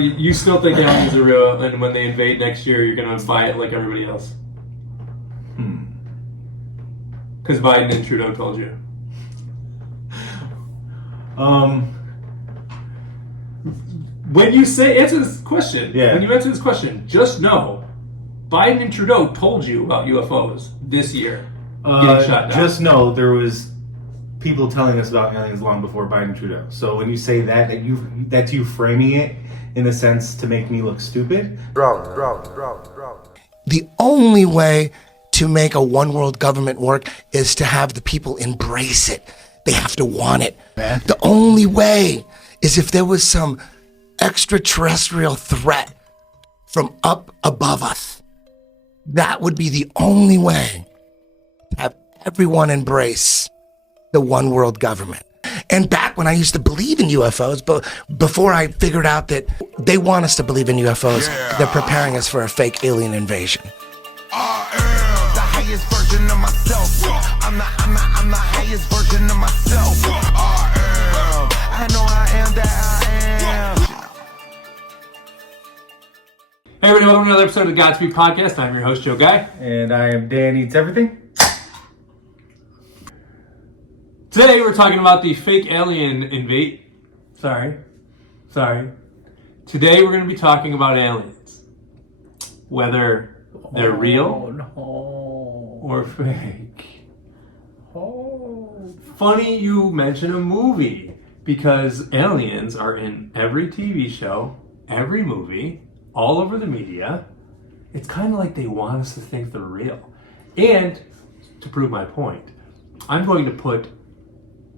You still think aliens are real, and when they invade next year, you're going to buy it like everybody else? Because Biden and Trudeau told you. When you answer this question, when you answer this question, just know Biden and Trudeau told you about UFOs this year. Getting shot down. Just know there was people telling us about aliens long before Biden and Trudeau. So when you say that's you framing it in a sense to make me look stupid. Wrong. The only way to make a one world government work is to have the people embrace it. They have to want it. The only way is if there was some extraterrestrial threat from up above us. That would be the only way to have everyone embrace the one world government. And back when I used to believe in UFOs, but before I figured out that they want us to believe in UFOs, they're preparing us for a fake alien invasion. I am the highest version of myself. I'm the highest version of myself. I know I am that I am. Hey everybody, welcome to another episode of the Godspeed podcast. I'm your host, Joe Guy. And I am Dan Eats Everything. Today we're talking about the fake alien Sorry. Today we're going to be talking about aliens. Whether they're real or fake. Funny you mention a movie, because aliens are in every TV show, every movie, all over the media. It's kind of like they want us to think they're real. And to prove my point, I'm going to put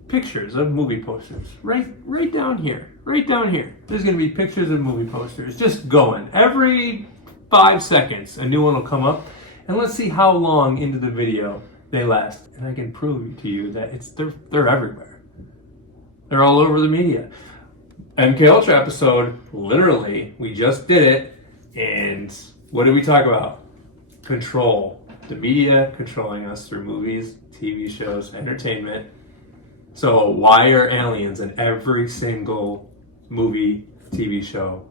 pictures of movie posters right down here. There's going to be pictures of movie posters just going. Every 5 seconds a new one will come up, and let's see how long into the video they last. And I can prove to you that they're everywhere. They're all over the media. MK Ultra episode, literally, we just did it, and what did we talk about? Control. The media controlling us through movies, TV shows, entertainment. So why are aliens in every single movie, TV show?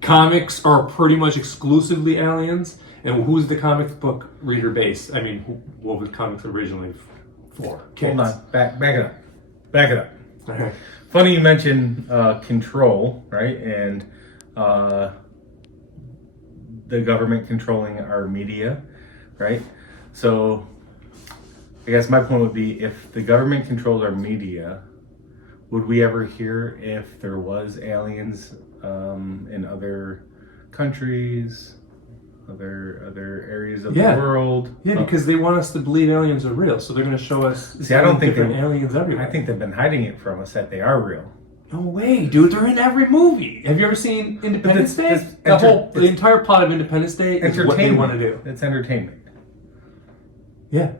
Comics are pretty much exclusively aliens. And who's the comic book reader base? I mean, what was comics originally for? Kids. Hold on. Back it up. All right. Funny you mentioned control, right? And the government controlling our media, right? So I guess my point would be, if the government controlled our media, would we ever hear if there was aliens in other countries, other areas of the world? Yeah, because they want us to believe aliens are real, so they're going to show us aliens everywhere. I think they've been hiding it from us, that they are real. No way, dude. They're in every movie. Have you ever seen Independence Day? The entire plot of Independence Day is what they want to do. It's entertainment. Yeah.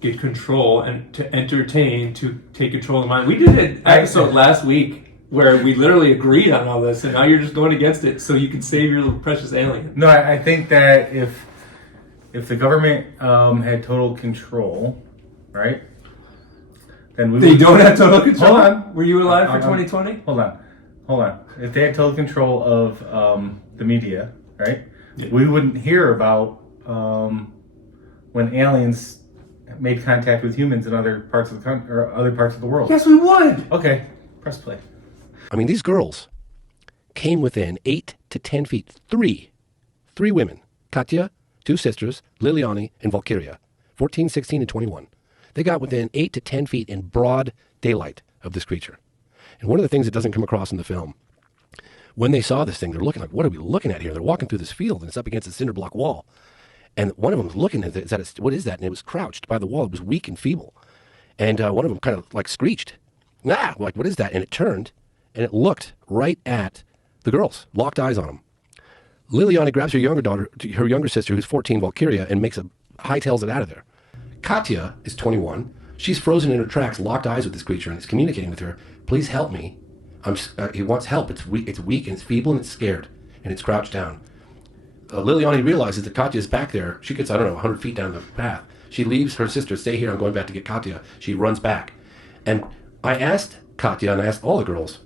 Get control and to entertain, to take control of the mind. We did an episode last week where we literally agreed on all this, and now you're just going against it so you can save your little precious alien. No, I think that if the government had total control, right? Then they don't have total control. Hold on. Were you alive for 2020? Hold on. If they had total control of the media, right? Yeah. We wouldn't hear about when aliens made contact with humans in other parts of the country or other parts of the world. Yes, we would. Okay, press play. I mean, these girls came within 8 to 10 feet. Three women, Katya, two sisters, Liliani, and Valkyria, 14, 16, and 21. They got within 8 to 10 feet in broad daylight of this creature. And one of the things that doesn't come across in the film, when they saw this thing, they're looking like, what are we looking at here? They're walking through this field, and it's up against a cinder block wall. And one of them was looking at it, what is that? And it was crouched by the wall. It was weak and feeble. And one of them kind of like screeched, like, what is that? And it turned, and it looked right at the girls, locked eyes on them. Liliani grabs her younger sister, who's 14, Valkyria, and hightails it out of there. Katya is 21. She's frozen in her tracks, locked eyes with this creature, and is communicating with her. Please help me. He wants help. It's weak and it's feeble and it's scared, and it's crouched down. Liliani realizes that Katya is back there. She gets, 100 feet down the path. She leaves her sister, stay here, I'm going back to get Katya. She runs back. And I asked Katya, and I asked all the girls,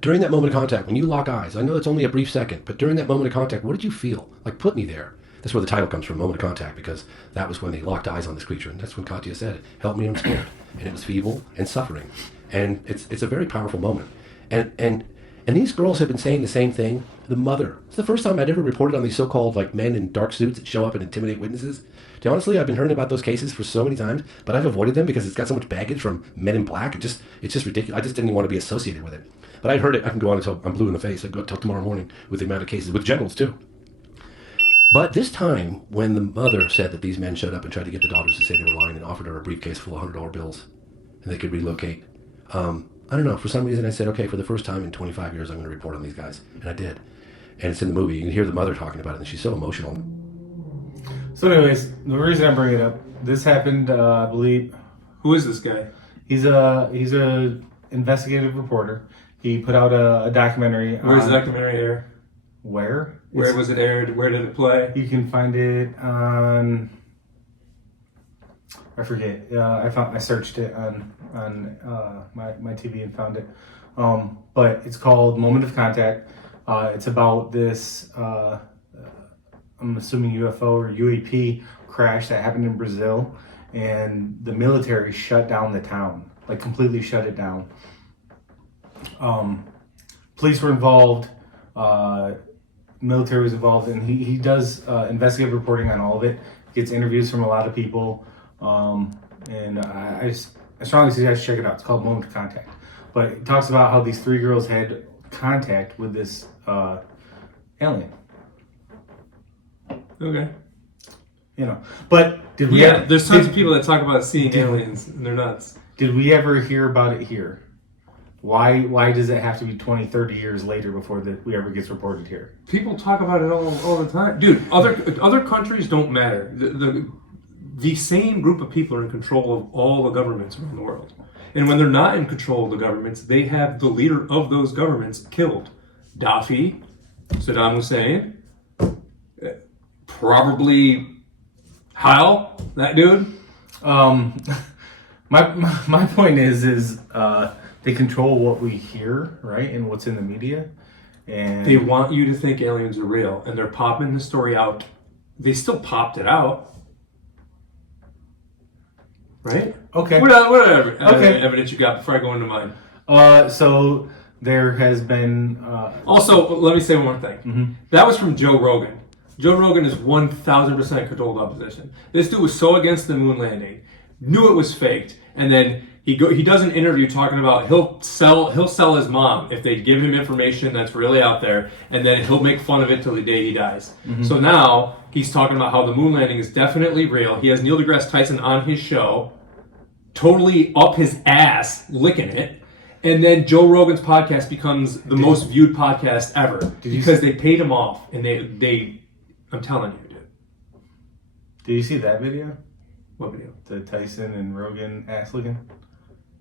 During that moment of contact, when you lock eyes, I know it's only a brief second, but during that moment of contact, what did you feel? Like, put me there. That's where the title comes from, Moment of Contact, because that was when they locked eyes on this creature, and that's when Katya said, "Help me, I'm scared." And it was feeble and suffering, and it's a very powerful moment. And these girls have been saying the same thing. The mother. It's the first time I'd ever reported on these so-called like men in dark suits that show up and intimidate witnesses. Honestly, I've been hearing about those cases for so many times, but I've avoided them because it's got so much baggage from Men in Black. It's just ridiculous. I just didn't even want to be associated with it. But I'd heard it. I can go on until I'm blue in the face. I go till tomorrow morning with the amount of cases with generals too. But this time, when the mother said that these men showed up and tried to get the daughters to say they were lying and offered her a briefcase full of $100 bills and they could relocate, I don't know. For some reason, I said, okay, for the first time in 25 years, I'm going to report on these guys, and I did. And it's in the movie. You can hear the mother talking about it, and she's so emotional. So anyways, the reason I bring it up, this happened, I believe. Who is this guy? He's a investigative reporter. He put out a documentary. Where's the documentary air? Where? Where was it aired? Where did it play? You can find it on. I forget. I searched it on my TV and found it. But it's called Moment of Contact. It's about this. I'm assuming UFO or UAP crash that happened in Brazil, and the military shut down the town, like completely shut it down. Police were involved, military was involved, and he does investigative reporting on all of it. Gets interviews from a lot of people, and I strongly suggest check it out. It's called Moment of Contact. But it talks about how these 3 girls had contact with this alien. Okay. You know, but did we? Yeah, there's tons of people that talk about seeing aliens, and they're nuts. Did we ever hear about it here? Why does it have to be 20, 30 years later before we ever gets reported here? People talk about it all the time. Dude, other countries don't matter. The same group of people are in control of all the governments around the world. And when they're not in control of the governments, they have the leader of those governments killed. Gaddafi, Saddam Hussein, probably Hal, that dude. My point is they control what we hear, right, and what's in the media, and they want you to think aliens are real, and they're popping the story out. They still popped it out, right? Okay. Whatever Okay. evidence you got before I go into mine. So there has been. Also, let me say one more thing. Mm-hmm. That was from Joe Rogan. Joe Rogan is 1,000% controlled opposition. This dude was so against the moon landing, knew it was faked, and then he does an interview talking about he'll sell his mom if they give him information that's really out there, and then he'll make fun of it till the day he dies. Mm-hmm. So now he's talking about how the moon landing is definitely real. He has Neil deGrasse Tyson on his show, totally up his ass, licking it. And then Joe Rogan's podcast becomes the most viewed podcast ever because they paid him off, and they I'm telling you, dude. Did you see that video? What video? The Tyson and Rogan ass licking?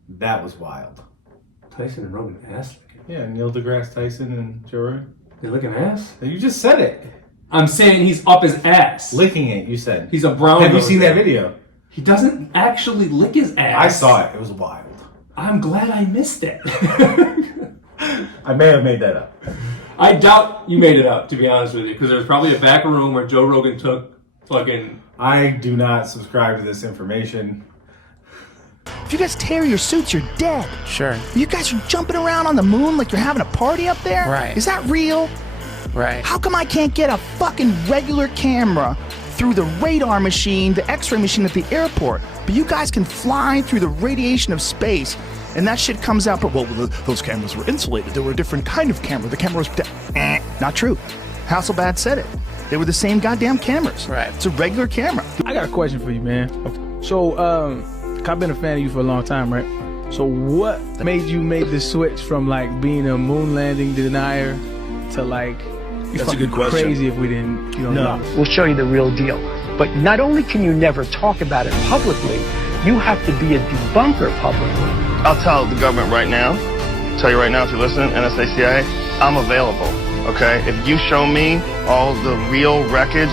That was wild. Tyson and Rogan ass licking? Yeah, Neil deGrasse Tyson and Joe Rogan. They licking ass? You just said it. I'm saying he's up his ass. Licking it, you said. He's a brown. Have you seen that video? He doesn't actually lick his ass. I saw it. It was wild. I'm glad I missed it. I may have made that up. I doubt you made it up, to be honest with you, because there's probably a back room where Joe Rogan took fucking... I do not subscribe to this information. If you guys tear your suits, you're dead. Sure. You guys are jumping around on the moon like you're having a party up there? Right. Is that real? Right. How come I can't get a fucking regular camera through the radar machine, the x-ray machine at the airport, but you guys can fly through the radiation of space, and that shit comes out, but well, those cameras were insulated. They were a different kind of camera. The camera was... Not true. Hasselblad said it. They were the same goddamn cameras. Right. It's a regular camera. I got a question for you, man. So, I've been a fan of you for a long time, right? So what made you make the switch from like being a moon landing denier to like... That's a good question. Crazy if we didn't, know. We'll show you the real deal. But not only can you never talk about it publicly, you have to be a debunker publicly. I'll tell the government right now, tell you right now if you're listening, NSA, CIA, I'm available, okay? If you show me all the real wreckage,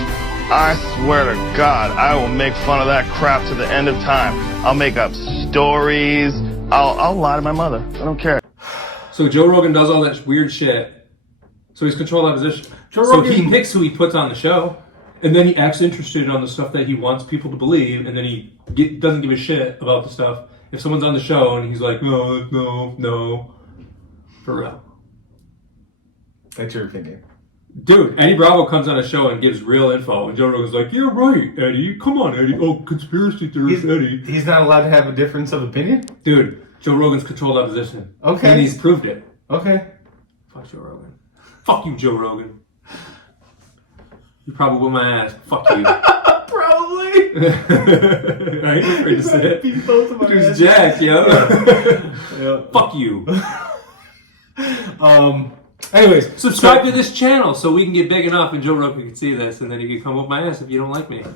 I swear to God, I will make fun of that crap to the end of time. I'll make up stories. I'll lie to my mother. I don't care. So Joe Rogan does all that weird shit. So he's controlled opposition. Joe So Rogan- he picks who he puts on the show, and then he acts interested on the stuff that he wants people to believe, and then he doesn't give a shit about the stuff. If someone's on the show and he's like, no. For real. That's your opinion. Dude, Eddie Bravo comes on a show and gives real info, and Joe Rogan's like, "You're right, Eddie. Come on, Eddie. Oh, conspiracy theorist, Eddie." He's not allowed to have a difference of opinion? Dude, Joe Rogan's controlled opposition. Okay. And he's proved it. Okay. Fuck Joe Rogan. Fuck you, Joe Rogan. You probably whip my ass. Fuck you. Probably. I ain't afraid to say it. Beat both of my Dude's asses. jacked, yo. Yeah. Fuck you. Anyways, Subscribe to this channel so we can get big enough and Joe Rogan can see this, and then you can come up my ass if you don't like me. It's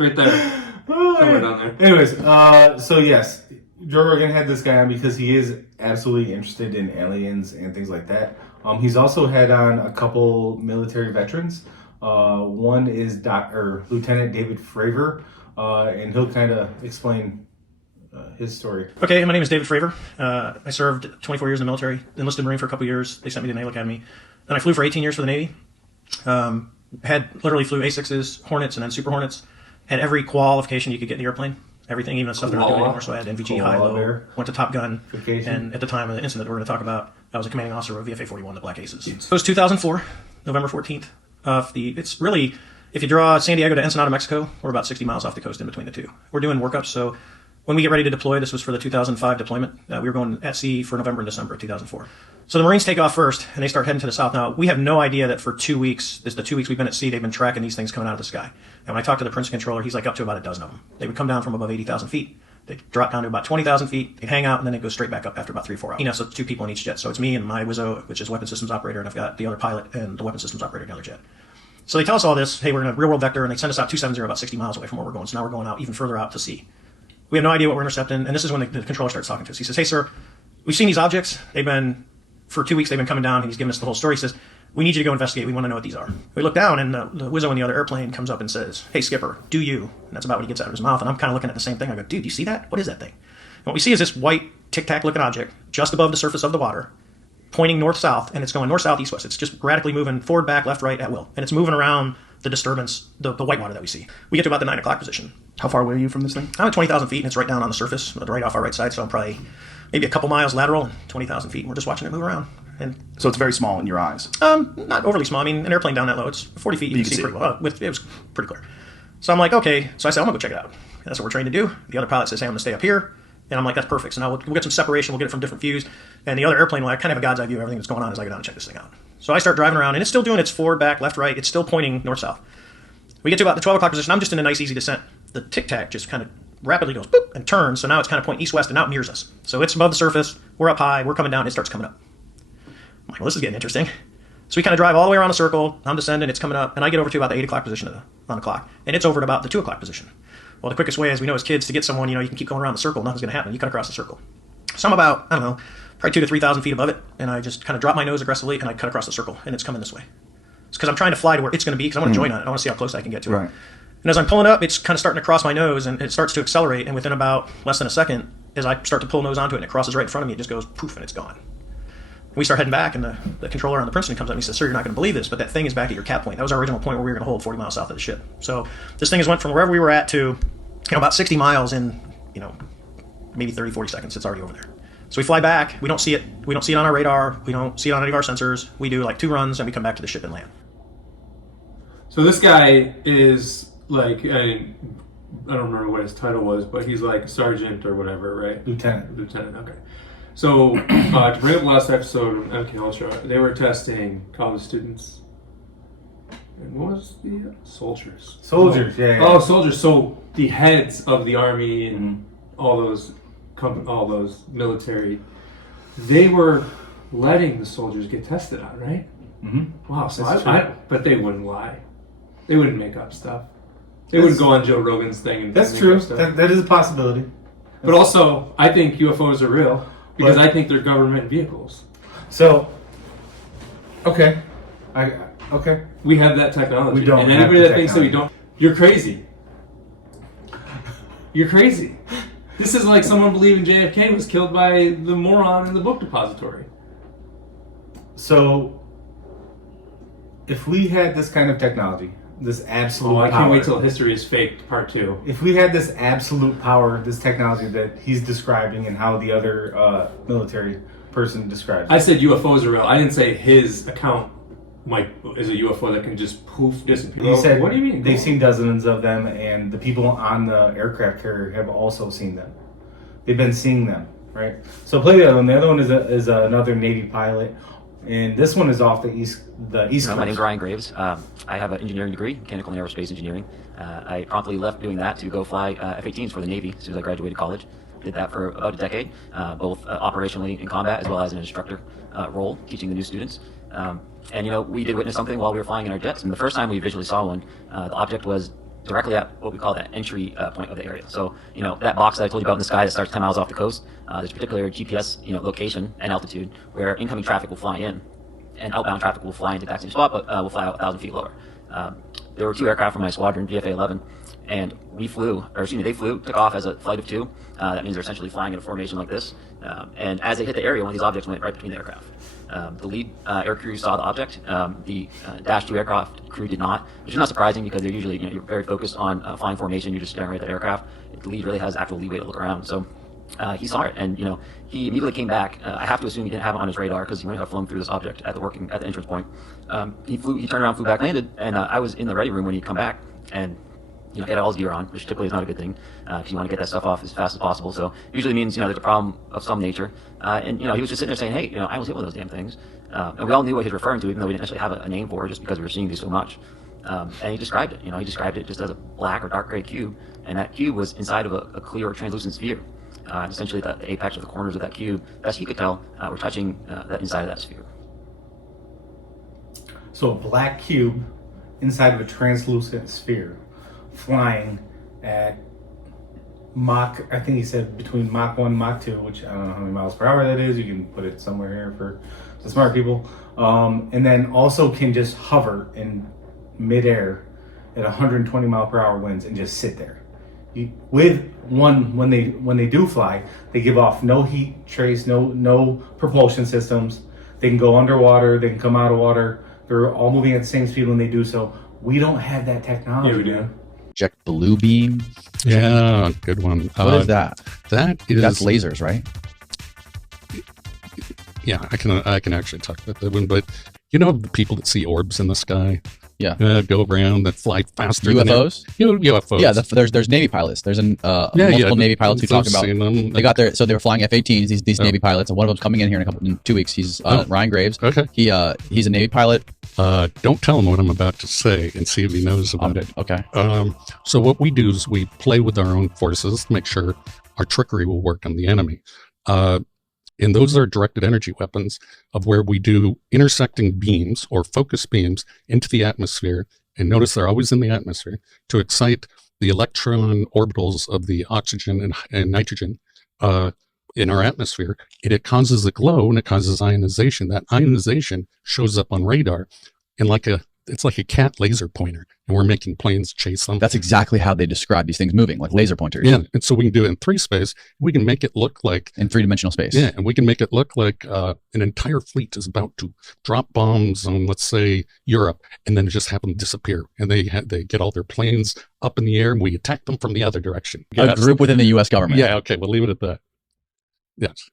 right there. Somewhere down there. Anyways, so yes, Joe Rogan had this guy on because he is absolutely interested in aliens and things like that. He's also had on a couple military veterans. One is Lieutenant David Fravor, and he'll kind of explain his story. Okay, my name is David Fravor. I served 24 years in the military, enlisted Marine for a couple years. They sent me to the Naval Academy. Then I flew for 18 years for the Navy. Literally flew A6s, Hornets, and then Super Hornets. Had every qualification you could get in the airplane. Everything, even the stuff they're not doing anymore. So I had NVG, high-low, went to Top Gun, and at the time of the incident that we're going to talk about, I was a commanding officer of VFA-41, the Black Aces. So it was 2004, November 14th. It's really, if you draw San Diego to Ensenada, Mexico, we're about 60 miles off the coast in between the two. We're doing workups, so when we get ready to deploy, this was for the 2005 deployment. We were going at sea for November and December of 2004. So the Marines take off first, and they start heading to the south. Now, we have no idea that for 2 weeks, the 2 weeks we've been at sea, they've been tracking these things coming out of the sky. And when I talked to the Prince controller, he's like up to about a dozen of them. They would come down from above 80,000 feet. They'd drop down to about 20,000 feet. They'd hang out, and then they'd go straight back up after about 3 or 4 hours. So it's 2 people in each jet. So it's me and my Wizzo, which is weapon systems operator, and I've got the other pilot and the weapon systems operator in the other jet. So they tell us all this, hey, we're in a real-world vector, and they send us out 270 about 60 miles away from where we're going. So now we're going out even further out to sea. We have no idea what we're intercepting, and this is when the controller starts talking to us. He says, hey, sir, we've seen these objects. For 2 weeks, they've been coming down, and he's giving us the whole story. He says, we need you to go investigate. We want to know what these are. We look down, and the Wizzo in the other airplane comes up and says, hey, skipper, do you? And that's about what he gets out of his mouth, and I'm kind of looking at the same thing. I go, dude, do you see that? What is that thing? And what we see is this white tic-tac-looking object just above the surface of the water, pointing north-south, and it's going north, south, east, west. It's just radically moving forward, back, left, right, at will. And it's moving around the disturbance, the white water that we see. We get to about the 9 o'clock position. How far away are you from this thing? I'm at 20,000 feet, and it's right down on the surface, right off our right side, so I'm probably maybe a couple miles lateral and 20,000 feet, and we're just watching it move around. And So it's very small in your eyes. not overly small. I mean, an airplane down that low, it's 40 feet, you can see pretty well. It was pretty clear. So I'm like, okay. So I said, I'm going to go check it out. And that's what we're trained to do. The other pilot says, hey, I'm going to stay up here. And I'm like, that's perfect. So now we'll get some separation. We'll get it from different views. And the other airplane, well, I kind of have a God's eye view of everything that's going on as I go down and check this thing out. So I start driving around, and it's still doing its forward, back, left, right. It's still pointing north-south. We get to about the 12 o'clock position. I'm just in a nice, easy descent. The tic-tac just kind of rapidly goes boop and turns. So now it's kind of pointing east-west, and now it nears us. So it's above the surface. We're up high. We're coming down. It starts coming up. I'm like, well, this is getting interesting. So we kind of drive all the way around the circle. I'm descending. It's coming up. And I get over to about the 8 o'clock position on the clock. And it's over at about the 2 o'clock position. Well, the quickest way, as we know as kids, to get someone, you can keep going around the circle. Nothing's going to happen. You cut across the circle. So I'm about, I don't know, probably 2,000 to 3,000 feet above it. And I just kind of drop my nose aggressively, and I cut across the circle. And it's coming this way. It's because I'm trying to fly to where it's going to be, because I want to join on it. I want to see how close I can get to it. Right. And as I'm pulling up, it's kind of starting to cross my nose, and it starts to accelerate. And within about less than a second, as I start to pull nose onto it, and it crosses right in front of me, it just goes poof, and it's gone. We start heading back, and the controller on the Princeton comes up and he says, sir, you're not going to believe this, but that thing is back at your cap point. That was our original point where we were going to hold 40 miles south of the ship. So this thing has went from wherever we were at to about 60 miles in maybe 30, 40 seconds. It's already over there. So we fly back. We don't see it. We don't see it on our radar. We don't see it on any of our sensors. We do like 2 runs, and we come back to the ship and land. So this guy is like, I don't remember what his title was, but he's like sergeant or whatever, right? Lieutenant, okay. So to bring up the last episode of MK Ultra, they were testing college students. And what was the soldiers? Soldiers, yeah. Oh, soldiers. So the heads of the army and all those military, they were letting the soldiers get tested on, right? Mm-hmm. Wow. So but they wouldn't lie. They wouldn't make up stuff. They wouldn't go on Joe Rogan's thing and That's make true. up stuff. That is a possibility. But also, I think UFOs are real because I think they're government vehicles. So, okay. Okay. We have that technology. We don't and have anybody the that thinks that we technology. don't, you're crazy. You're crazy. This is like someone believing JFK was killed by the moron in the book depository. So, if we had this kind of technology, this absolute I power, can't wait till History is Faked Part 2. if we had this absolute power, this technology that he's describing and how the other military person describes I said UFOs are real. I didn't say his account is a UFO that can just poof disappear. He said, what do you mean? They've seen dozens of them, and the people on the aircraft carrier have also seen them. They've been seeing them, right? So play the other one. The other one is another Navy pilot, and this one is off the east coast. My name's Ryan Graves. I have an engineering degree, mechanical and aerospace engineering. I promptly left doing that to go fly F-18s for the Navy as soon as I graduated college. Did that for about a decade, both operationally in combat as well as an instructor role, teaching the new students. And we did witness something while we were flying in our jets. And the first time we visually saw one, the object was directly at what we call that entry point of the area. So, that box that I told you about in the sky that starts 10 miles off the coast, there's a particular GPS, location and altitude where incoming traffic will fly in, and outbound traffic will fly into that same spot, but will fly out 1,000 feet lower. There were 2 aircraft from my squadron, VFA-11, and they flew, took off as a flight of 2. That means they're essentially flying in a formation like this. And as they hit the area, one of these objects went right between the aircraft. The lead air crew saw the object. The Dash 2 aircraft crew did not, which is not surprising because they're usually, you're very focused on flying formation. You're just staring right at the aircraft. The lead really has actual leeway to look around. So he saw it, and he immediately came back. I have to assume he didn't have it on his radar because he might have flown through this object at the entrance point. He turned around, flew back, landed, and I was in the ready room when he come back, and he had all his gear on, which typically is not a good thing because you want to get that stuff off as fast as possible. So usually means there's a problem of some nature. And he was just sitting there saying, "Hey, I was hit with those damn things," and we all knew what he was referring to, even though we didn't actually have a name for it, just because we were seeing these so much. And he described it. He described it just as a black or dark gray cube, and that cube was inside of a clear or translucent sphere. Essentially, the apex or the corners of that cube, best he could tell, were touching the inside of that sphere. So a black cube inside of a translucent sphere, flying at Mach, I think he said between Mach 1 and Mach 2, which I don't know how many miles per hour that is. You can put it somewhere here for the smart people. And then also can just hover in midair at 120 mile per hour winds and just sit there. When they do fly, they give off no heat trace, no propulsion systems. They can go underwater, they can come out of water. They're all moving at the same speed when they do so. We don't have that technology. Yeah, we do. Man. Project Blue Beam. Yeah, good one. What is that? That's lasers, right? Yeah, I can actually talk about that one. But the people that see orbs in the sky, go around that fly faster UFOs? than UFOs. Yeah, there's Navy pilots. There's multiple Navy pilots who talk about. They got there, so they were flying F-18s. These Navy pilots, and one of them's coming in here in 2 weeks. He's Ryan Graves. Okay, he's a Navy pilot. Don't tell him what I'm about to say and see if he knows about it. Okay. So what we do is we play with our own forces to make sure our trickery will work on the enemy. And those are directed energy weapons of where we do intersecting beams or focus beams into the atmosphere. And notice they're always in the atmosphere to excite the electron orbitals of the oxygen and nitrogen in our atmosphere. It causes a glow and it causes ionization. That ionization shows up on radar in it's like a cat laser pointer, and we're making planes chase them. That's exactly how they describe these things moving, like laser pointers. Yeah, and so we can do it in 3 space. We can make it look like in 3-dimensional space. Yeah, and we can make it look like an entire fleet is about to drop bombs on, let's say, Europe, and then just have them disappear. And they get all their planes up in the air, and we attack them from the other direction. A group within the U.S. government. Yeah. Okay, we'll leave it at that. Yes.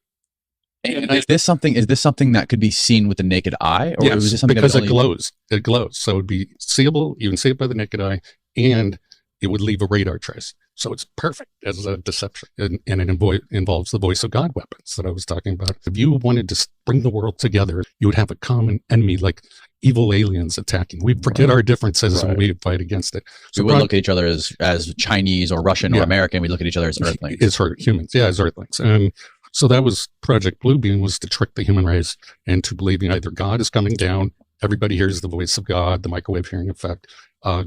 And is this something that could be seen with the naked eye, or yes, is this something because it glows? It glows, so it'd be seeable. You can see it by the naked eye, and it would leave a radar trace. So it's perfect as a deception, and it involves the voice of God weapons that I was talking about. If you wanted to bring the world together, you would have a common enemy, like evil aliens attacking. We forget our differences and we fight against it. So we would look at each other as Chinese or Russian or American. We look at each other as Earthlings. As humans, as Earthlings, and so that was Project Blue Beam, was to trick the human race into believing either God is coming down, everybody hears the voice of God, the microwave hearing effect,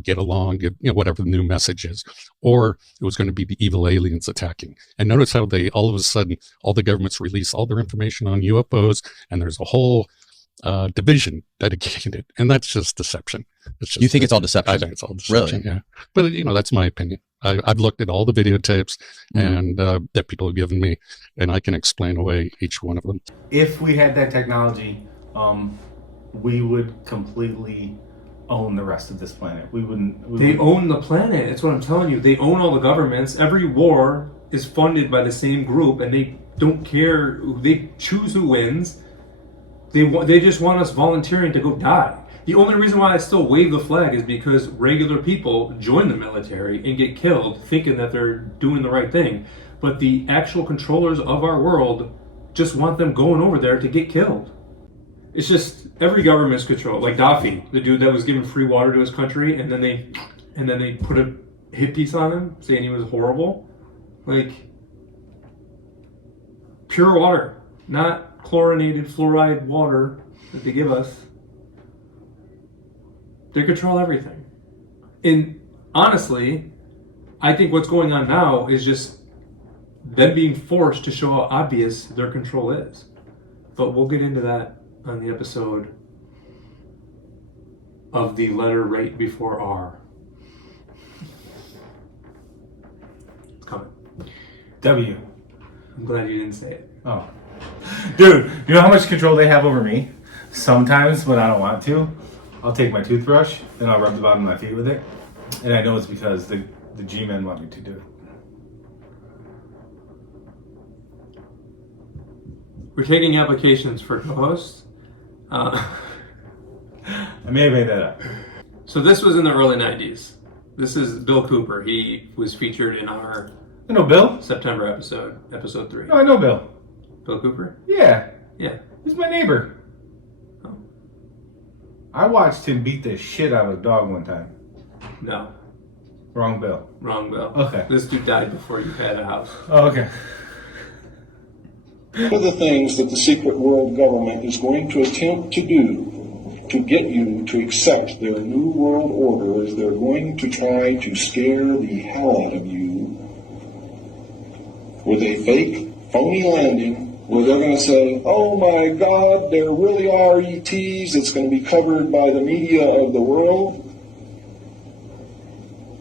get along, whatever the new message is, or it was going to be the evil aliens attacking. And notice how they, all of a sudden, all the governments release all their information on UFOs, and there's a whole division dedicated, and that's just deception. You think it's all deception? I think it's all deception, really? Yeah. But, that's my opinion. I've looked at all the videotapes and that people have given me, and I can explain away each one of them. If we had that technology, we would completely own the rest of this planet. We wouldn't. They own the planet. That's what I'm telling you. They own all the governments. Every war is funded by the same group, and they don't care. They choose who wins. They just want us volunteering to go die. The only reason why I still wave the flag is because regular people join the military and get killed thinking that they're doing the right thing. But the actual controllers of our world just want them going over there to get killed. It's just every government's control. Like Daffy, the dude that was giving free water to his country, and then they put a hit piece on him saying he was horrible. Like, pure water, not chlorinated fluoride water that they give us. They control everything. And honestly, I think what's going on now is just them being forced to show how obvious their control is. But we'll get into that on the episode of the letter right before R. It's coming. W. I'm glad you didn't say it. Oh. Dude, you know how much control they have over me? Sometimes when I don't want to, I'll take my toothbrush and I'll rub the bottom of my feet with it. And I know it's because the G-men want me to do it. We're taking applications for co-hosts. I may have made that up. So this was in the early 90s. This is Bill Cooper. He was featured in our I know Bill. September episode 3. No, I know Bill. Bill Cooper? Yeah. Yeah. He's my neighbor. Oh. I watched him beat the shit out of a dog one time. No. Wrong Bill. Wrong Bill. Okay. This dude died before you had a house. Oh, okay. One of the things that the secret world government is going to attempt to do to get you to accept their new world order is they're going to try to scare the hell out of you with a fake, phony landing where they're going to say, oh my God, there really are ETs. It's going to be covered by the media of the world.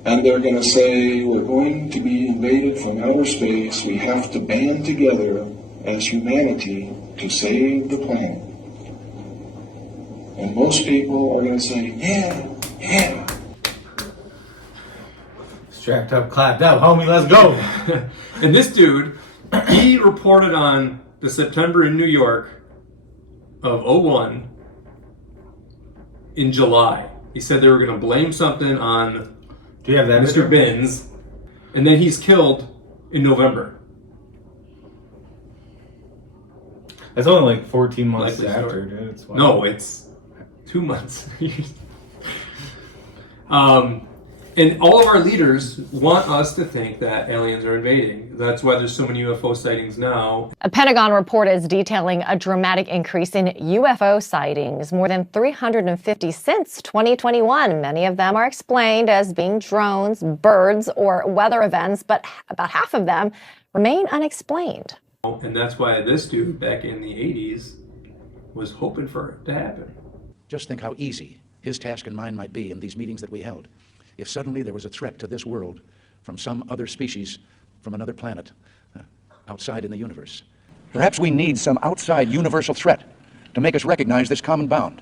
And they're going to say, we're going to be invaded from outer space. We have to band together as humanity to save the planet. And most people are going to say, yeah. Strapped up, clapped up, homie, let's go. And this dude, he reported on the September in New York of 01 in July. He said they were going to blame something on Do you have that Mr. Binns, and then he's killed in November. That's only like 14 months Likely after, story. dude. It's wild. No, it's 2 months. And all of our leaders want us to think that aliens are invading. That's why there's so many UFO sightings now. A Pentagon report is detailing a dramatic increase in UFO sightings, more than 350 since 2021. Many of them are explained as being drones, birds, or weather events, but about half of them remain unexplained. And that's why this dude back in the 80s was hoping for it to happen. Just think how easy his task and mine might be in these meetings that we held if suddenly there was a threat to this world from some other species from another planet outside in the universe. Perhaps we need some outside universal threat to make us recognize this common bound.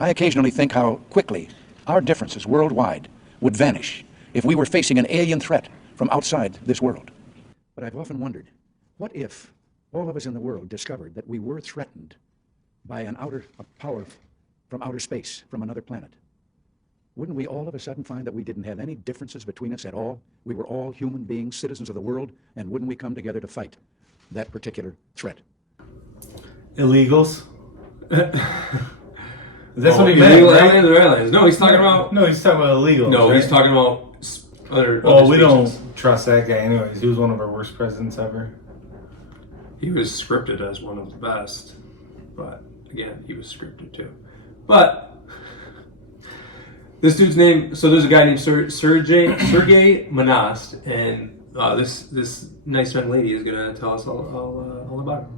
I occasionally think how quickly our differences worldwide would vanish if we were facing an alien threat from outside this world. But I've often wondered, what if all of us in the world discovered that we were threatened by a power from outer space, from another planet? Wouldn't we all of a sudden find that we didn't have any differences between us at all? We were all human beings, citizens of the world, and wouldn't we come together to fight that particular threat? Illegals? That's what he illegal meant, right? aliens or aliens? No, he's talking about... No, he's talking about illegals. No, right? he's talking about other Well, we species. don't trust that guy anyways. He was one of our worst presidents ever. He was scripted as one of the best. But, again, he was scripted too. But... this dude's name, so there's a guy named Sergey Monast, and this nice young lady is going to tell us all about it.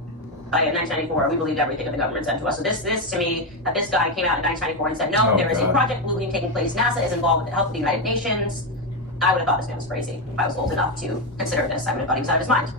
In 1994, we believed everything that the government sent to us. So this to me, that this guy came out in 1994 and said, no, there is a Project Blue Beam taking place. NASA is involved with the help of the United Nations. I would have thought this man was crazy. If I was old enough to consider this, I would have thought he was out of his mind.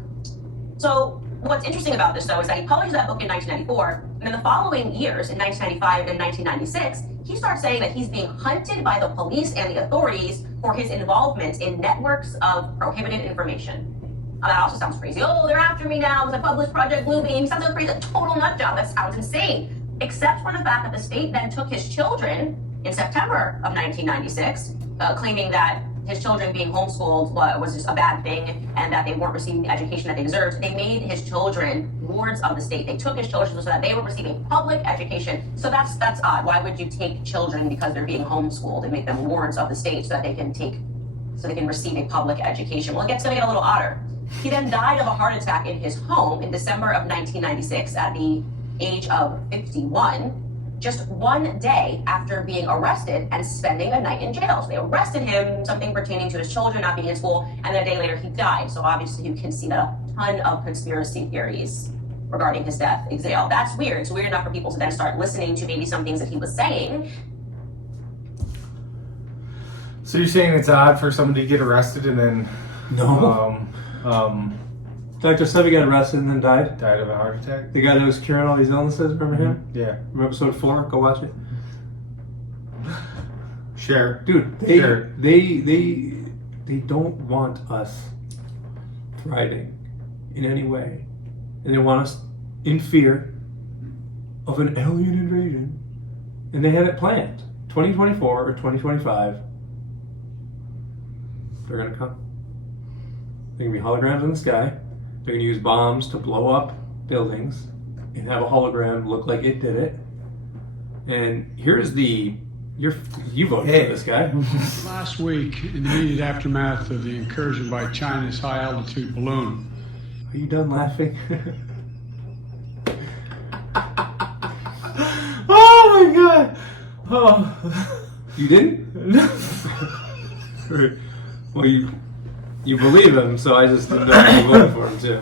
So what's interesting about this, though, is that he published that book in 1994, and in the following years, in 1995 and 1996, he starts saying that he's being hunted by the police and the authorities for his involvement in networks of prohibited information. Now, that also sounds crazy. Oh, they're after me now because I published Project Bluebeam. He sounds like a crazy, total nut job. That sounds insane. Except for the fact that the state then took his children in September of 1996, claiming that his children being homeschooled was just a bad thing and that they weren't receiving the education that they deserved. They made his children wards of the state. They took his children so that they were receiving public education. So that's odd. Why would you take children because they're being homeschooled and make them wards of the state so that they can receive a public education? Well, it's going to get a little odder. He then died of a heart attack in his home in December of 1996 at the age of 51. Just one day after being arrested and spending a night in jail. So they arrested him, something pertaining to his children not being in school, and then a day later he died. So obviously you can see that a ton of conspiracy theories regarding his death exist. That's weird. It's weird enough for people to then start listening to maybe some things that he was saying. So you're saying it's odd for somebody to get arrested and then... No. Dr. Sebi got arrested and then died. Died of a heart attack? The guy that was curing all these illnesses, remember him? Yeah. Remember episode 4? Go watch it. Share. Dude, they don't want us thriving in any way. And they want us in fear of an alien invasion. And they have it planned. 2024 or 2025, they're going to come. They're going to be holograms in the sky. They're going to use bombs to blow up buildings and have a hologram look like it did it. And here's you voted for this guy. Last week, in the immediate aftermath of the incursion by China's high-altitude balloon. Are you done laughing? Oh my god! Oh. You didn't? Well, you believe him, so I just didn't know if you voted for him too.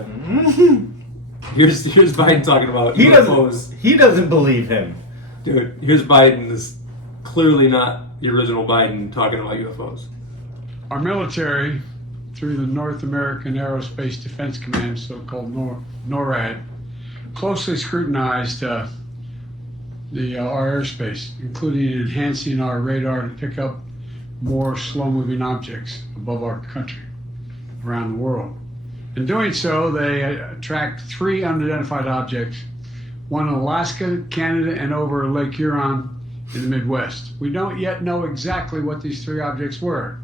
Here's Biden talking about UFOs. He doesn't believe him. Dude, here's Biden, this clearly not the original Biden talking about UFOs. Our military, through the North American Aerospace Defense Command, so-called NORAD, closely scrutinized our airspace, including enhancing our radar to pick up more slow-moving objects above our country, around the world. In doing so, they tracked 3 unidentified objects, one in Alaska, Canada, and over Lake Huron in the Midwest. We don't yet know exactly what these 3 objects were,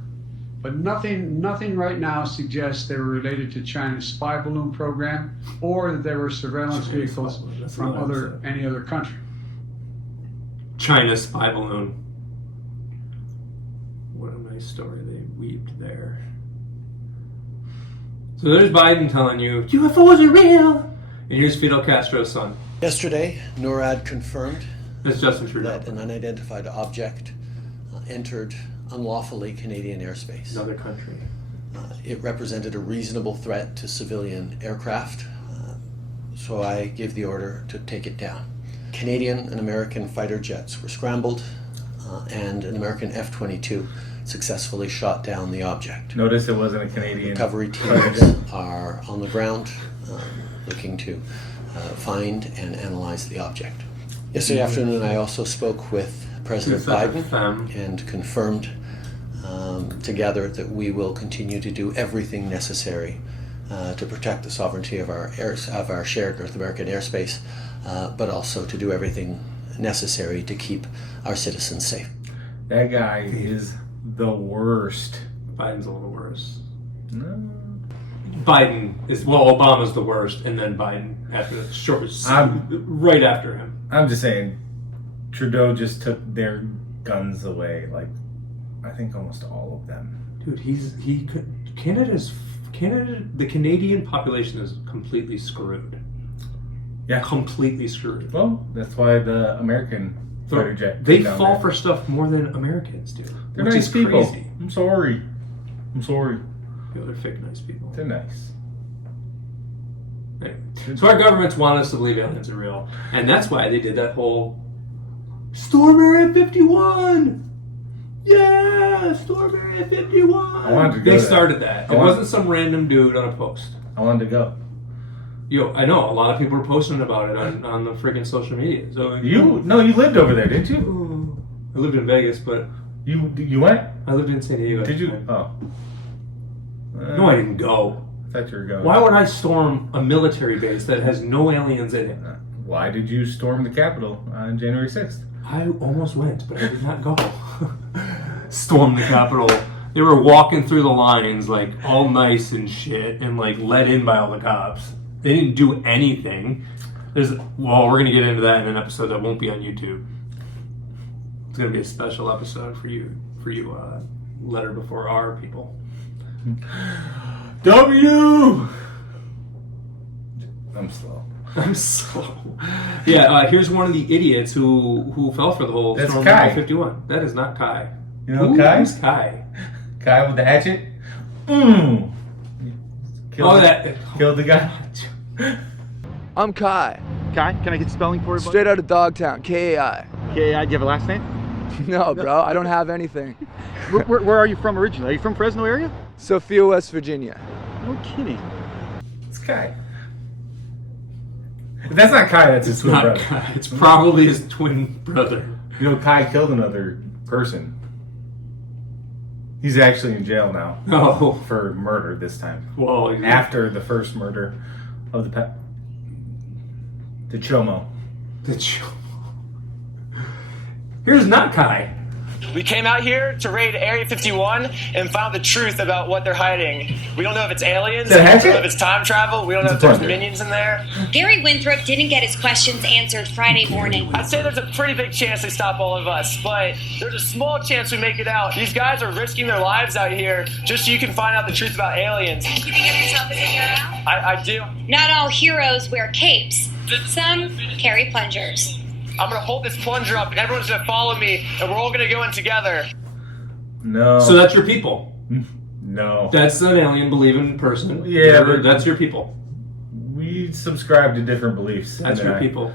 but nothing right now suggests they were related to China's spy balloon program or that they were surveillance vehicles from any other country. China's spy balloon. What a nice story they weaved there. So there's Biden telling you, UFOs are real! And here's Fidel Castro's son. Yesterday, NORAD confirmed That's Justin Trudeau. that an unidentified object entered unlawfully Canadian airspace. Another country. It represented a reasonable threat to civilian aircraft, so I gave the order to take it down. Canadian and American fighter jets were scrambled, and an American F-22 successfully shot down the object. Notice it wasn't a Canadian. Recovery teams are on the ground looking to find and analyze the object. Yesterday afternoon, I also spoke with President Biden and confirmed together that we will continue to do everything necessary to protect the sovereignty of our shared North American airspace, but also to do everything necessary to keep our citizens safe. That guy is the worst. Biden's a little worse. No. Biden is, Obama's the worst, and then Biden after right after him. I'm just saying, Trudeau just took their guns away, like I think almost all of them. Dude, the Canadian population is completely screwed. Yeah, completely screwed. Well, that's why the American fighter jet. They fall for stuff more than Americans do. They're which nice is people. Crazy. I'm sorry. Yeah, they're fake nice people. They're nice. Anyway. So our governments want us to believe aliens are real, and that's why they did that whole Storm Area 51. Yeah, storm Area 51. I wanted to go They there. started that. It wasn't some random dude on a post. I wanted to go. Yo, I know a lot of people are posting about it on the freaking social media. So You lived over there, didn't you? I lived in Vegas, but you went? I lived in San Diego. Did you? Oh. No, I didn't go. I thought you were going. Why would I storm a military base that has no aliens in it? Why did you storm the Capitol on January 6th? I almost went, but I did not go. Storm the Capitol. They were walking through the lines like all nice and shit and like let in by all the cops. They didn't do anything. We're gonna get into that in an episode that won't be on YouTube. It's gonna be a special episode for you letter before R people. W. I'm slow. I'm slow. Yeah, here's one of the idiots who fell for the whole That's Storm Kai. Area 51. That is not Kai. You know Kai? Who's Kai? Kai with the hatchet? Killed the guy. I'm Kai. Kai, can I get spelling for you? Straight out of Dogtown, K-A-I. K-A-I, do you have a last name? No, bro, I don't have anything. Where are you from originally? Are you from Fresno area? Sophia, West Virginia. No kidding. It's Kai. If that's not Kai, that's his twin not brother. Kai. It's probably his twin brother. You know, Kai killed another person. He's actually in jail now. Oh. For murder this time. Well, after the first murder of the Chomo. The Chomo. Here's not Kai. We came out here to raid Area 51 and found the truth about what they're hiding. We don't know if it's aliens, we don't know if it's time travel, we don't know if there's minions in there. Gary Winthrop didn't get his questions answered Friday morning. I'd say there's a pretty big chance they stop all of us, but there's a small chance we make it out. These guys are risking their lives out here just so you can find out the truth about aliens. You think of yourself as a hero? I do. Not all heroes wear capes. Some carry plungers. I'm gonna hold this plunger up and everyone's gonna follow me and we're all gonna go in together. No. So that's your people. No. That's an alien believing person. Yeah, but that's your people. We subscribe to different beliefs. That's your people.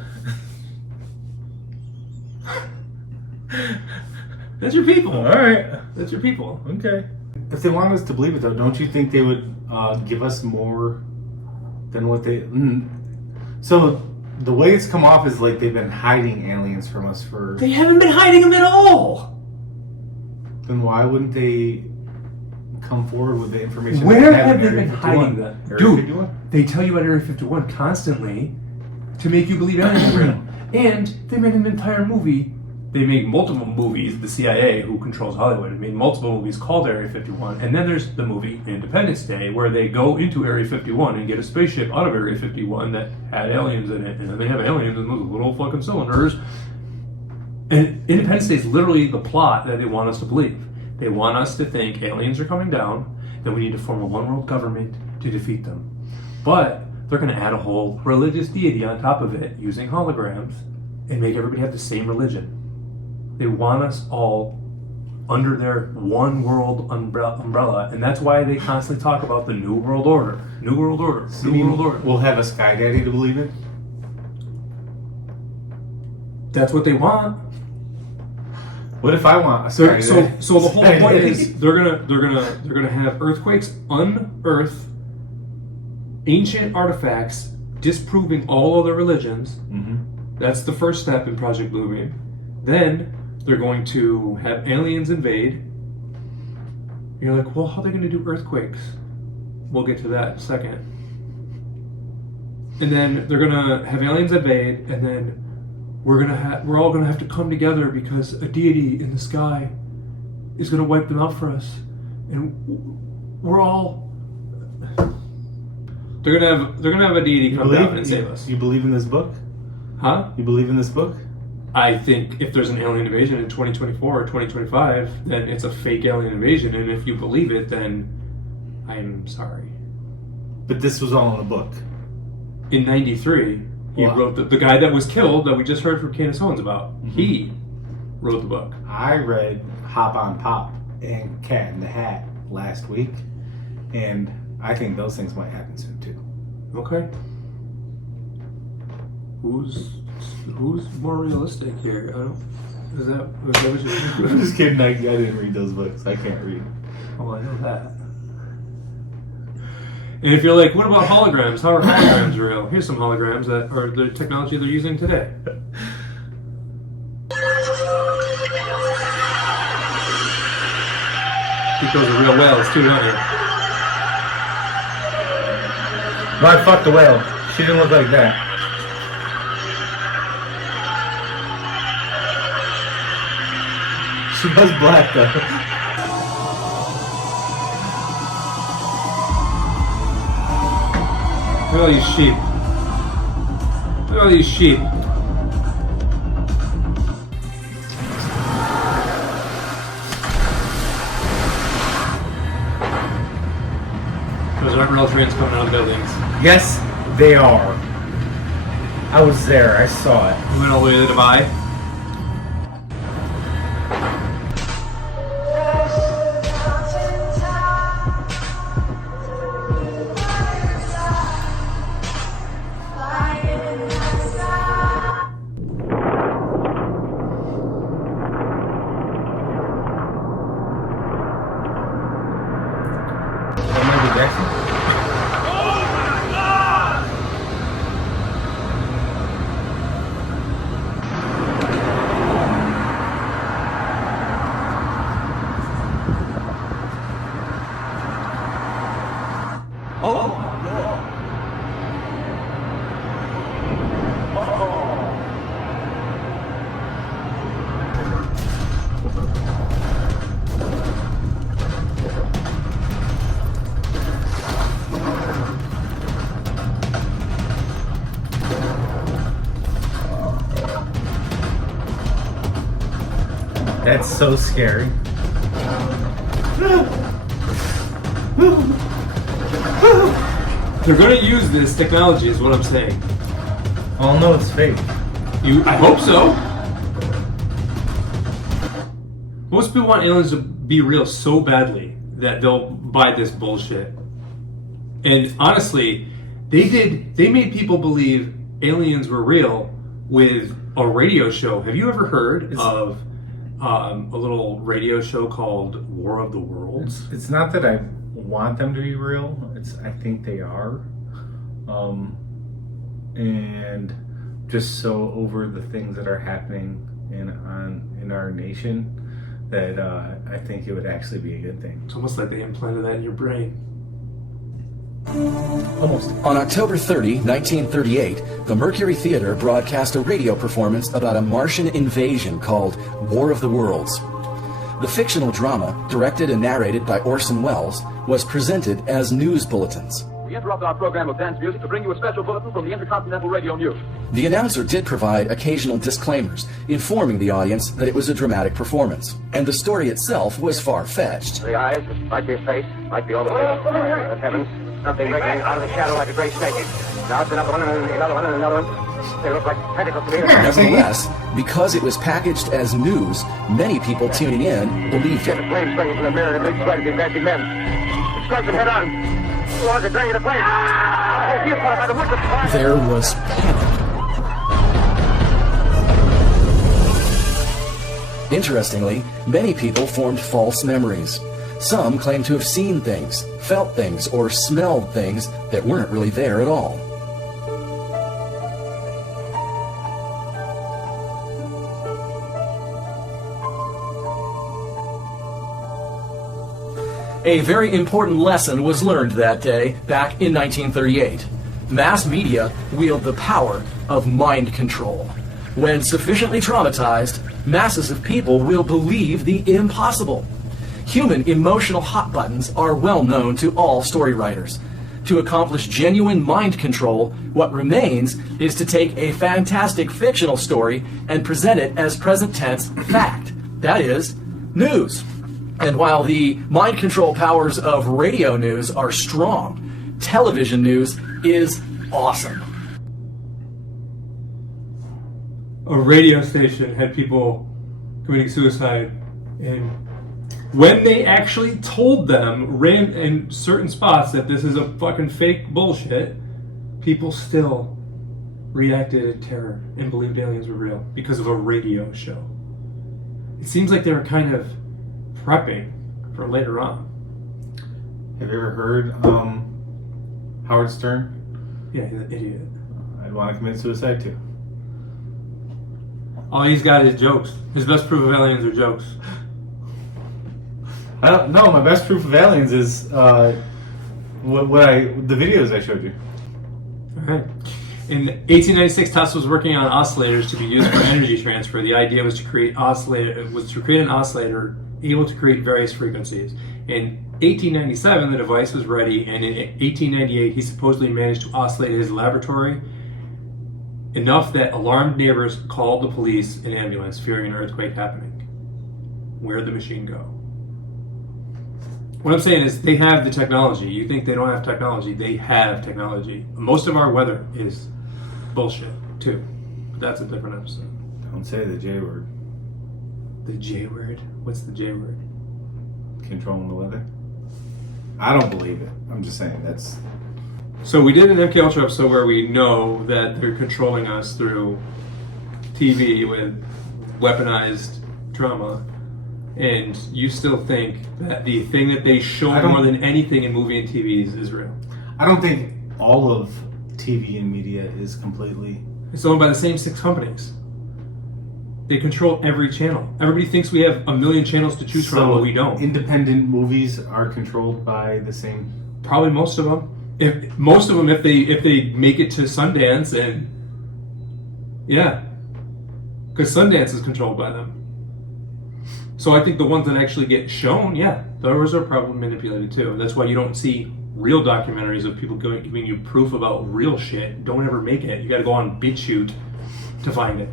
That's your people. All right. That's your people. Okay. If they want us to believe it, though, don't you think they would give us more than what they? So the way it's come off is like they've been hiding aliens from us for. They haven't been hiding them at all. Then why wouldn't they come forward with the information? Where that have in they Area been 51? hiding them? Area Dude, 51? they tell you about Area 51 constantly to make you believe aliens are real. And they made an entire movie. They make multiple movies. The CIA, who controls Hollywood, made multiple movies called Area 51. And then there's the movie Independence Day, where they go into Area 51 and get a spaceship out of Area 51 that had aliens in it. And then they have aliens in those little fucking cylinders. And Independence Day is literally the plot that they want us to believe. They want us to think aliens are coming down, that we need to form a one-world government to defeat them. But they're going to add a whole religious deity on top of it using holograms and make everybody have the same religion. They want us all under their one world umbrella, and that's why they constantly talk about the New World Order. New World Order. New World Order. We'll have a Sky Daddy to believe in? That's what they want. What if I want a Sky So Daddy? the whole point is they're gonna have earthquakes unearth ancient artifacts disproving all other religions. Mm-hmm. That's the first step in Project Bluebeam. Then they're going to have aliens invade. And you're like, well, how are they going to do earthquakes? We'll get to that in a second. And then they're going to have aliens invade, and then we're all going to have to come together because a deity in the sky is going to wipe them out for us. And we're all... They're gonna have a deity come down and save us. You believe in this book? Huh? You believe in this book? I think if there's an alien invasion in 2024 or 2025, then it's a fake alien invasion, and if you believe it, then I'm sorry. But this was all in a book. In 93, he wrote the guy that was killed that we just heard from Candace Owens about. Mm-hmm. He wrote the book. I read Hop on Pop and Cat in the Hat last week, and I think those things might happen soon too. Okay. Who's more realistic here? Is that what you I'm just kidding. I didn't read those books. I can't read. Oh, I know that. And if you're like, what about holograms? How are holograms real? Here's some holograms that are the technology they're using today. I think those are real whales too, don't you? No, I fucked the whale. She didn't look like that. She was black though. Look at all these sheep. Look at all these sheep. Those aren't real trains coming out of buildings. Yes, they are. I was there. I saw it. We went all the way to the Dubai. That's so scary. They're going to use this technology, is what I'm saying. Oh no, it's fake. I hope so. Most people want aliens to be real so badly that they'll buy this bullshit. And honestly, they made people believe aliens were real with a radio show. Have you ever heard of a little radio show called War of the Worlds? It's not that I want them to be real. I think they are. And just so over the things that are happening in our nation that I think it would actually be a good thing. It's almost like they implanted that in your brain. Almost. On October 30, 1938, the Mercury Theater broadcast a radio performance about a Martian invasion called War of the Worlds. The fictional drama, directed and narrated by Orson Welles, was presented as news bulletins. We interrupt our program of dance music to bring you a special bulletin from the Intercontinental Radio News. The announcer did provide occasional disclaimers, informing the audience that it was a dramatic performance, and the story itself was far-fetched. The eyes, might be a face, might be all the way. Good heavens, something wriggling out of the shadow like a great snake. Now it's another one and another one and another one. They look like tentacles to me. Nevertheless, because it was packaged as news, many people tuning in believed it. The flame springing from the mirror and a big sweat of the advancing men. It strikes them head on. Towards the drain of the flame. There was panic. Interestingly, many people formed false memories. Some claimed to have seen things, felt things, or smelled things that weren't really there at all. A very important lesson was learned that day, back in 1938. Mass media wield the power of mind control. When sufficiently traumatized, masses of people will believe the impossible. Human emotional hot buttons are well known to all story writers. To accomplish genuine mind control, what remains is to take a fantastic fictional story and present it as present tense fact. That is, news. And while the mind control powers of radio news are strong, television news is awesome. A radio station had people committing suicide, and when they actually told them ran in certain spots that this is a fucking fake bullshit, people still reacted in terror and believed aliens were real because of a radio show. it seems like they were kind of prepping for later on. Have you ever heard Howard Stern? Yeah, he's an idiot. I'd want to commit suicide too. All he's got is jokes. His best proof of aliens are jokes. I don't know. My best proof of aliens is the videos I showed you. All right. In 1896, Tesla was working on oscillators to be used for energy transfer. The idea was to create an oscillator able to create various frequencies. In 1897, the device was ready, and in 1898, he supposedly managed to oscillate his laboratory enough that alarmed neighbors called the police and ambulance, fearing an earthquake happening. Where'd the machine go? What I'm saying is they have the technology. You think they don't have technology. They have technology. Most of our weather is bullshit, too. But that's a different episode. Don't say the J word. The J word? What's the J word? Controlling the weather? I don't believe it. I'm just saying that's... So we did an MK Ultra episode where we know that they're controlling us through TV with weaponized drama. And you still think that the thing that they show more than anything in movie and TV is real? I don't think all of TV and media is completely... It's owned by the same 6 companies. They control every channel. Everybody thinks we have a million channels to choose from, but we don't. Independent movies are controlled by the same... Probably most of them. If they make it to Sundance, and yeah, because Sundance is controlled by them. So I think the ones that actually get shown, yeah, those are probably manipulated too. That's why you don't see real documentaries of people giving you proof about real shit. Don't ever make it. You got to go on BitChute to find it.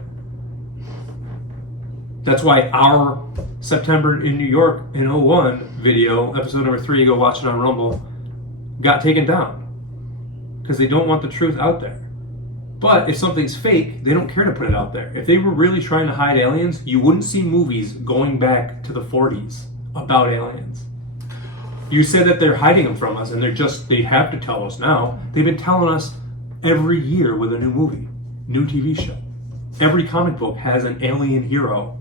That's why our September in New York in 01 video, episode number 3, go watch it on Rumble, got taken down. Because they don't want the truth out there. But if something's fake, they don't care to put it out there. If they were really trying to hide aliens, you wouldn't see movies going back to the 40s about aliens. You said that they're hiding them from us, and they have to tell us now. They've been telling us every year with a new movie, new TV show. Every comic book has an alien hero.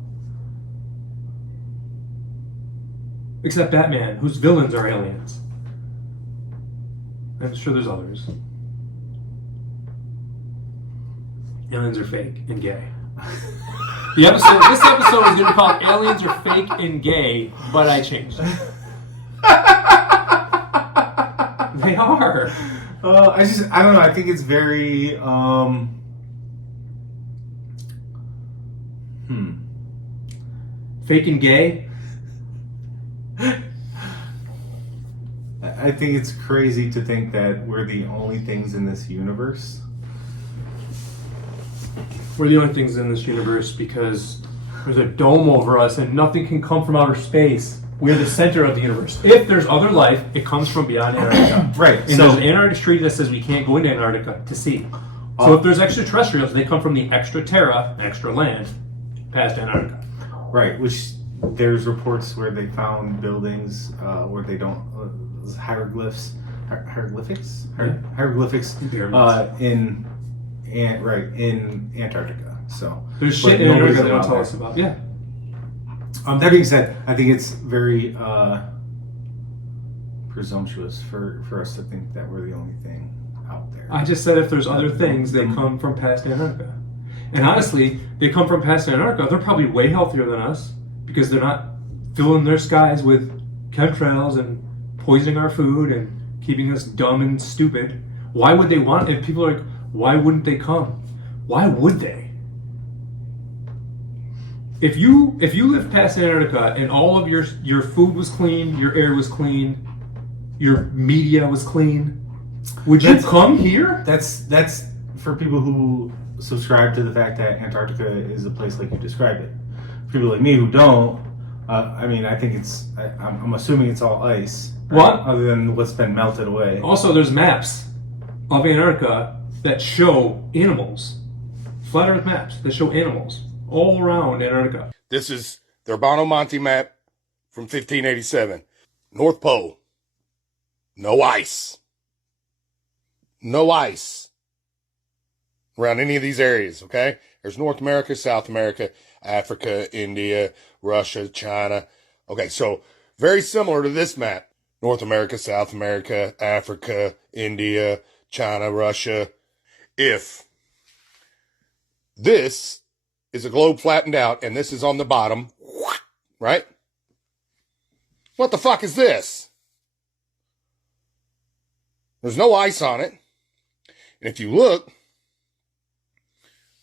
Except Batman, whose villains are aliens. I'm sure there's others. Aliens are fake and gay. This episode is going to be called Aliens Are Fake and Gay, but I changed it. They are. I don't know. I think it's very, Fake and gay? I think it's crazy to think that we're the only things in this universe. We're the only things in this universe because there's a dome over us and nothing can come from outer space. We're the center of the universe. If there's other life, it comes from beyond Antarctica. Right. And there's an Antarctic treaty that says we can't go into Antarctica to see. So if there's extraterrestrials, they come from the extra terra, extra land, past Antarctica. Right, which there's reports where they found buildings where they don't... hieroglyphics in Antarctica. So there's shit in Antarctica they don't tell us about. Yeah. That being said, I think it's very presumptuous for us to think that we're the only thing out there. I just said if there's other things, they come from past Antarctica. And honestly, they come from past Antarctica. They're probably way healthier than us because they're not filling their skies with chemtrails and poisoning our food and keeping us dumb and stupid. Why would they want it? If people are like, why wouldn't they come? Why would they? If you lived past Antarctica and all of your food was clean, your air was clean, your media was clean, would you come here? That's for people who subscribe to the fact that Antarctica is a place like you described it. For people like me who don't, I think I'm assuming it's all ice. What? Other than what's been melted away. Also, there's maps of Antarctica that show animals. Flat Earth maps that show animals all around Antarctica. This is the Urbano Monte map from 1587. North Pole. No ice. No ice. around any of these areas, okay? There's North America, South America, Africa, India, Russia, China. Okay, so very similar to this map. North America, South America, Africa, India, China, Russia. If this is a globe flattened out and this is on the bottom, right? What the fuck is this? There's no ice on it. And if you look,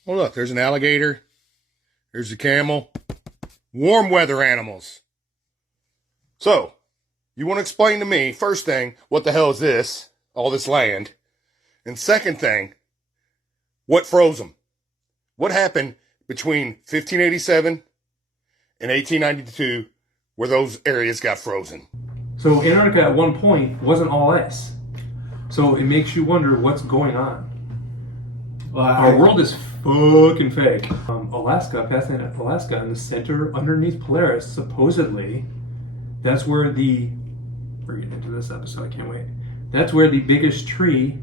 oh look, there's an alligator. There's a camel. Warm weather animals. So, you want to explain to me, first thing, what the hell is this? All this land. And second thing, what froze them? What happened between 1587 and 1892 where those areas got frozen? So Antarctica at one point wasn't all ice. So it makes you wonder what's going on. Well, Our world is fucking fake. Alaska, past Alaska, in the center underneath Polaris, supposedly, that's where we're getting into this episode, I can't wait. That's where the biggest tree,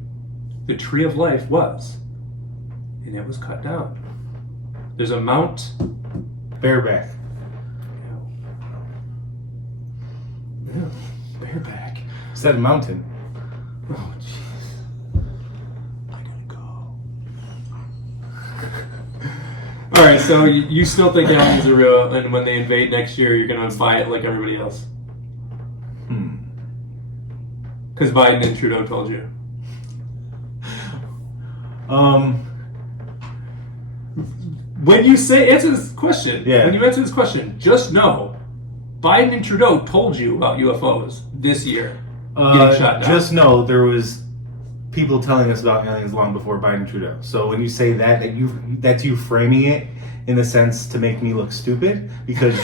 the tree of life, was. And it was cut down. There's a mount. Bareback. Yeah, bareback. Said mountain. Oh, jeez. I gotta go. Alright, so you still think aliens are real, and when they invade next year, you're gonna buy it like everybody else? Because Biden and Trudeau told you. When you answer this question, when you answer this question, just know Biden and Trudeau told you about UFOs this year getting shot down. Just know there was people telling us about aliens long before Biden and Trudeau. So when you say that's you framing it in a sense to make me look stupid because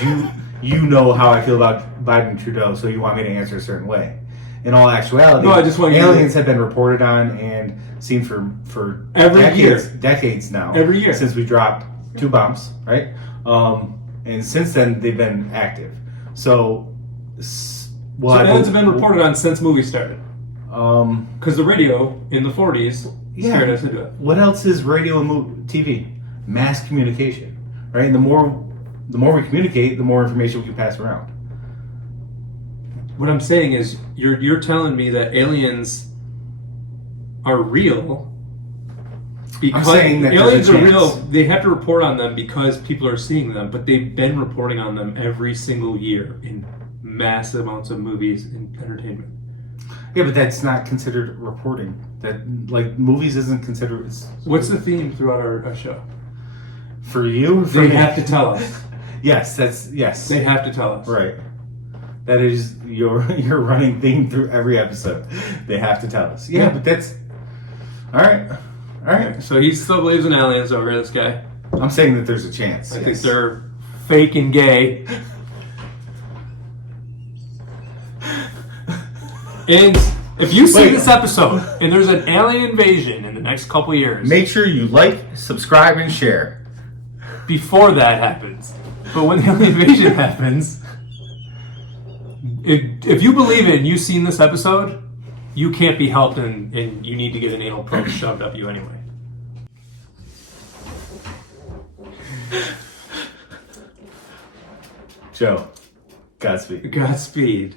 you know how I feel about Biden and Trudeau, so you want me to answer a certain way. In all actuality, no, I just want aliens have been reported on and seen for decades now. Every year since we dropped 2 bombs, right? And since then they've been active. So aliens have been reported on since movies started. Because the radio in the 40s scared us into it. What else is radio and TV? Mass communication, right? And the more we communicate, the more information we can pass around. What I'm saying is, you're telling me that aliens are real because I'm saying that aliens are real. They have to report on them because people are seeing them, but they've been reporting on them every single year in massive amounts of movies and entertainment. Yeah, but that's not considered reporting. That movies isn't considered. What's the theme throughout our show? For you, they have to tell us. Yes. They have to tell us. Right. That is your running theme through every episode. They have to tell us. Yeah, but that's all right. All right. So he still believes in aliens over this guy. I'm saying that there's a chance. I think they're fake and gay. And if you see this episode and there's an alien invasion in the next couple years, make sure you like, subscribe, and share. Before that happens. But when the alien invasion happens, if you believe it and you've seen this episode, you can't be helped and you need to get an anal probe shoved up you anyway. Joe, Godspeed. Godspeed.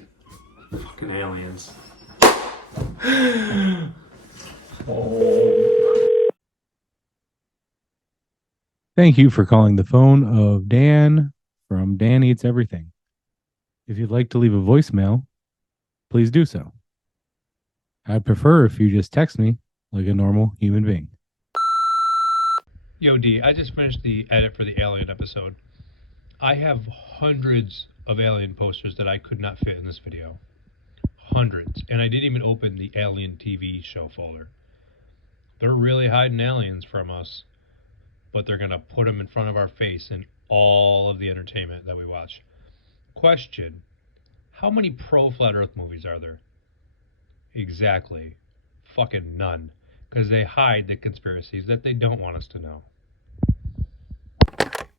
Fucking aliens. Thank you for calling the phone of Dan from Dan Eats Everything. If you'd like to leave a voicemail, please do so. I'd prefer if you just text me like a normal human being. Yo, D, I just finished the edit for the Alien episode. I have hundreds of Alien posters that I could not fit in this video. Hundreds. And I didn't even open the Alien TV show folder. They're really hiding aliens from us, but they're going to put them in front of our face in all of the entertainment that we watch. Question: how many pro-Flat Earth movies are there? Exactly. Fucking none. Because they hide the conspiracies that they don't want us to know.